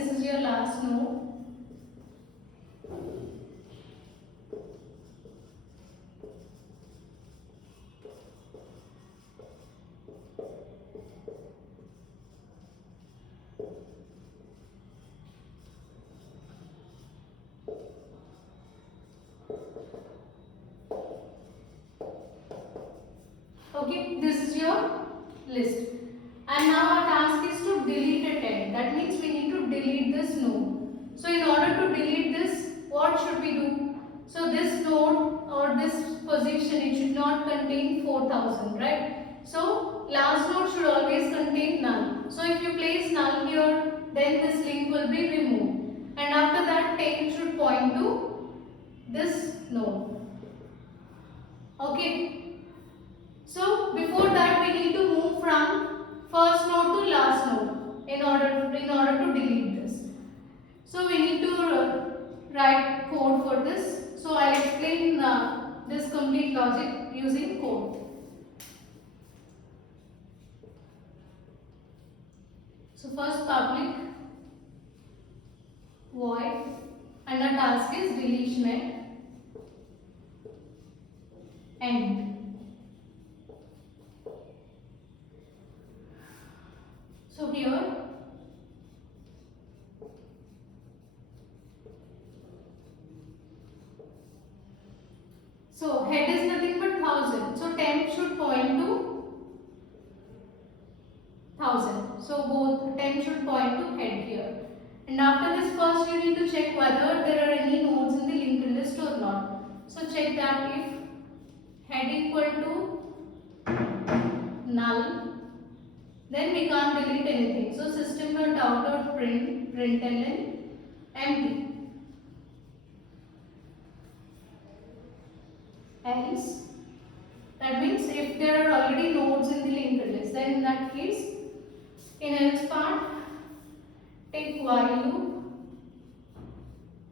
this is your last node. Okay, this is your list. And now our task is to delete a 10. That means we need to delete this node. So in order to delete this, what should we do? So this node or this position, it should not contain 4000, right? So last node should always contain null. So if you place null here, then this link will be removed. And after that, 10 should point to this node. Okay. So before that, we need to move from first node to last node in order to delete this. So we need to write code for this. So I'll explain this complete logic using code. So first public void and the task is deletion at end. So here so head is nothing but 1000. So temp should point to 1000. So both temp should point to head here. And after this, first you need to check whether there are any nodes in the linked list or not. So check that if head equal to null, then we can't delete anything. So system.out.println empty. Else, that means if there are already nodes in the linked list, then in that case, in else part, take while loop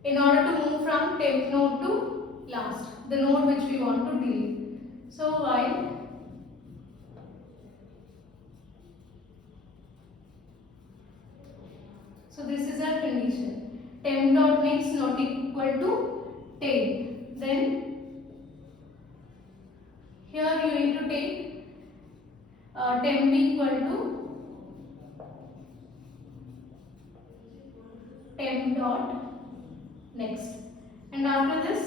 in order to move from temp node to last, the node which we want to delete. So while so this is our condition. Temp dot next not equal to 10. Then here you need to take temp equal to temp dot next. And after this,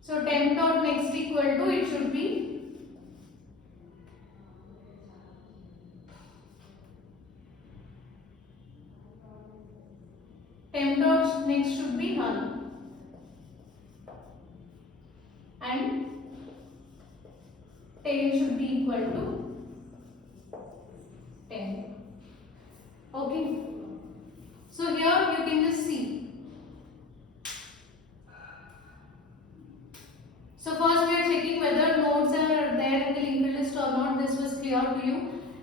so temp dot next equal to, it should be temp dot next should be null and 10 should be equal to 10. Okay. So here you can just see. So first we are checking whether nodes are there in the linked list or not. This was clear to you.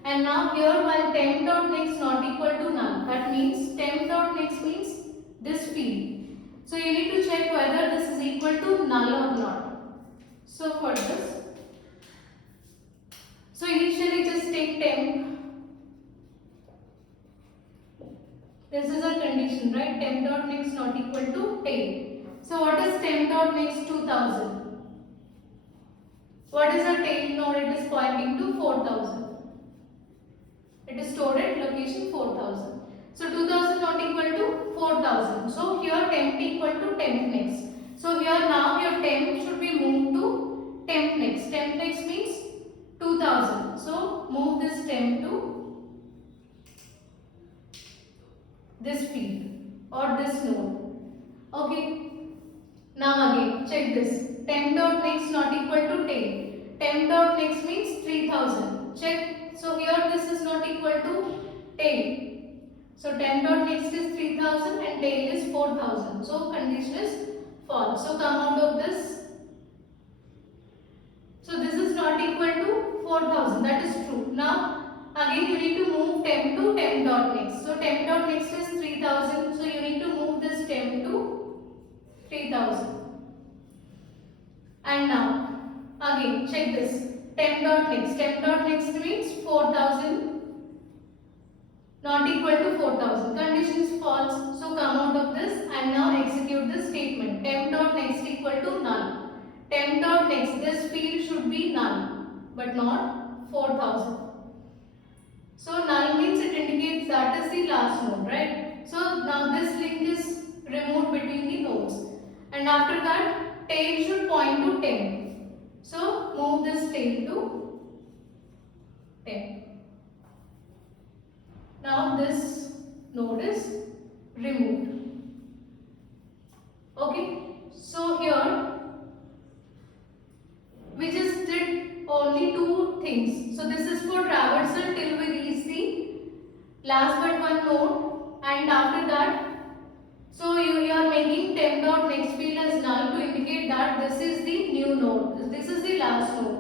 And now here, while temp dot next not equal to null, that means temp dot next means this field. So you need to check whether this is equal to null or not. So for this, so initially just take temp. This is a condition, right? Temp dot next not equal to 10. So what is temp dot next 2000? What is a tail node? It is pointing to 4000. It is stored at location 4000. So 2000 not equal to 4000. So here temp equal to temp next. So here now your temp should be moved to temp next. Temp next means 2000. So move this temp to this field or this node. Okay. Now again check this. Temp dot next not equal to 10. Temp dot next means 3000. Check. So here this is not equal to 10. So temp dot next is 3000 and tail is 4000. So condition is false. So come out of this. So this is not equal to 4000. That is true. Now again you need to move temp to temp dot next. So temp dot next is 3000. So you need to move this temp to 3000. And now again check this. Temp dot next. Temp dot next means 4000 not equal to 4000. Condition is false. So come out of this and now execute this statement. Temp dot next equal to null. Temp dot next, this field should be null but not 4000. So null means it indicates that is the last node, right? So now this link is removed between the nodes. And after that, tail should point to 10. So move this tail to 10. Now this node is removed. Okay. So here we just did only two things. So this is for traversal till we reach the last but one node, and after that, so you are making temp dot next field as null to indicate that this is the new node, this is the last node.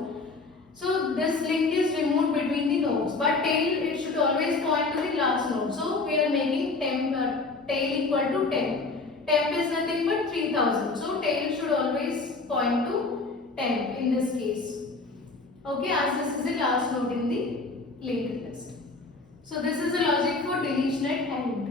So this link is removed between the nodes, but tail it should always point to the last node. So we are making temp tail equal to temp. Temp is nothing but 3000. So tail should always point to temp in this case. Okay, as this is the last node in the linked list. So this is the logic for deletion at end.